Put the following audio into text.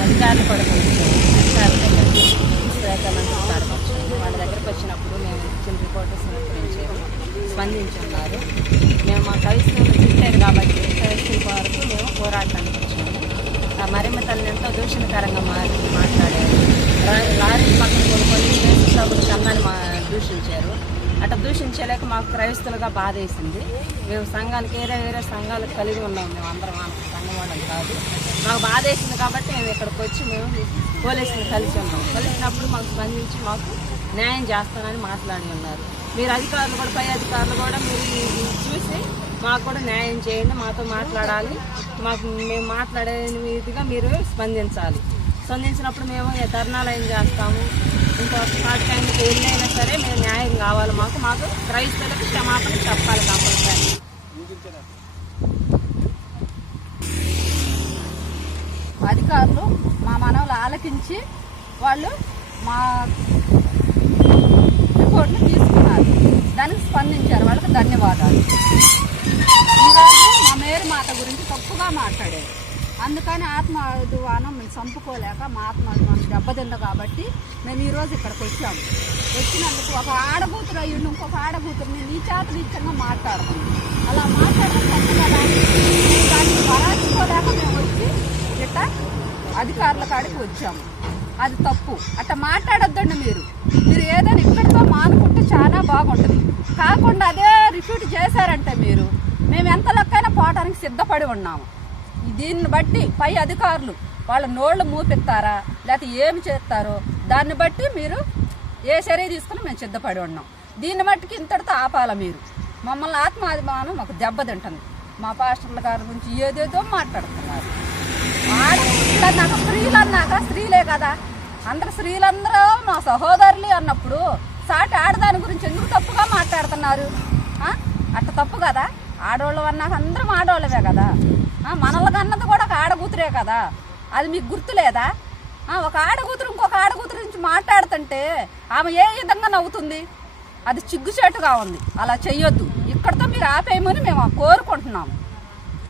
అధికారులు కూడా కొంచెం అధికారుల వాళ్ళ దగ్గరకు వచ్చినప్పుడు మేము ఇచ్చిన రిపోర్ట్ స్వీకరించారు స్పందించున్నారు. మేము మా కవిస్తులు తిట్టలేదు కాబట్టి కవిస్తుల వరకు మేము తను ఎంతో దూషణకరంగా మారి మాట్లాడారు. లారీ పక్కన కొనుక్కొని సభ్యులు కన్నాన్ని మా దూషించారు. అట్లా దూషించలేక మాకు క్రైస్తులుగా బాధ వేసింది మేము సంఘానికి వేరే వేరే సంఘాలు కలిగి ఉన్నాం మేము అందరం ఆ సంఘం వాళ్ళం కాదు. మాకు బాధ వేసింది కాబట్టి మేము ఇక్కడికి వచ్చి మేము పోలీసులు కలిసి ఉన్నాం. కలిసినప్పుడు మాకు స్పందించి మాకు న్యాయం చేస్తానని మాట్లాడి ఉన్నారు. మీరు అధికారులు కూడా పై అధికారులు కూడా మీరు చూసి మాకు కూడా న్యాయం చేయండి మాతో మాట్లాడాలి. మాకు మేము మాట్లాడే విధిగా మీరు స్పందించాలి. స్పందించినప్పుడు మేము ధర్నాలయం ధర్నాలు ఏం చేస్తాము? ఇంకొక పార్ట్ టైంకి వెళ్ళైనా సరే మేము న్యాయం కావాలి మాకు. మాకు క్రైస్తవులకు క్షమాపణ చెప్పాలి కంపల్సరీ అధికారులు మా మనవులు ఆలకించి వాళ్ళు మా రిపోర్ట్ని తీసుకున్నారు. దానికి స్పందించారు. వాళ్ళకి ధన్యవాదాలు. ఈరోజు మా మేరు మాట గురించి తప్పుగా మాట్లాడారు. అందుకని ఆత్మాభిమానం మేము చంపుకోలేక మా ఆత్మాభిమానం దెబ్బతింది కాబట్టి మేము ఈరోజు ఇక్కడికి వచ్చాము వచ్చినందుకు ఒక ఆడబూతురు అయ్యుండి ఇంకొక ఆడబూతురుని నీచాతులు ఇచ్చంగా మాట్లాడతాం అలా మాట్లాడడం తప్పు మేము దాన్ని భరాచుకోలేక మేము వచ్చి ఇట్ట అధికారుల కాడికి వచ్చాము అది తప్పు. అట్ట మాట్లాడొద్దండి మీరు. మీరు ఏదైనా ఇక్కడితో మానుకుంటే చాలా బాగుంటుంది. కాకుండా అదే రిపీట్ చేశారంటే మీరు. మేము ఎంత సిద్ధపడి ఉన్నాము. దీన్ని బట్టి పై అధికారులు వాళ్ళ నోళ్ళు మూపిస్తారా? లేకపోతే ఏమి చేస్తారో? దాన్ని బట్టి మీరు ఏ చర్య తీసుకుని మేము సిద్ధపడి ఉన్నాం. దీన్ని బట్టి ఇంతటితో ఆపాల మీరు? మమ్మల్ని ఆత్మాభిమానం మాకు దెబ్బతింటుంది మా పాస్టర్ల గారి గురించి ఏదేదో మాట్లాడుతున్నారు. ఆడపిల్లలు అన్నాక స్త్రీలు అన్నాక స్త్రీలే కదా. అందరు స్త్రీలందరూ మా సహోదరులు అన్నప్పుడు సాటి ఆడదాని గురించి ఎందుకు తప్పుగా మాట్లాడుతున్నారు? అట్ట తప్పు కదా. ఆడవాళ్ళు అన్నాక అందరం ఆడవాళ్ళమే కదా. మనల్ని కన్నది కూడా ఒక ఆడకూతురే కదా. అది మీకు గుర్తులేదా? ఒక ఆడకూతురు ఇంకొక ఆడకూతురు నుంచి మాట్లాడుతుంటే ఆమె ఏ విధంగా నవ్వుతుంది? అది చిగ్గుచేటుగా ఉంది. అలా చెయ్యొద్దు. ఇక్కడితో మీరు ఆపేయమని మేము కోరుకుంటున్నాము.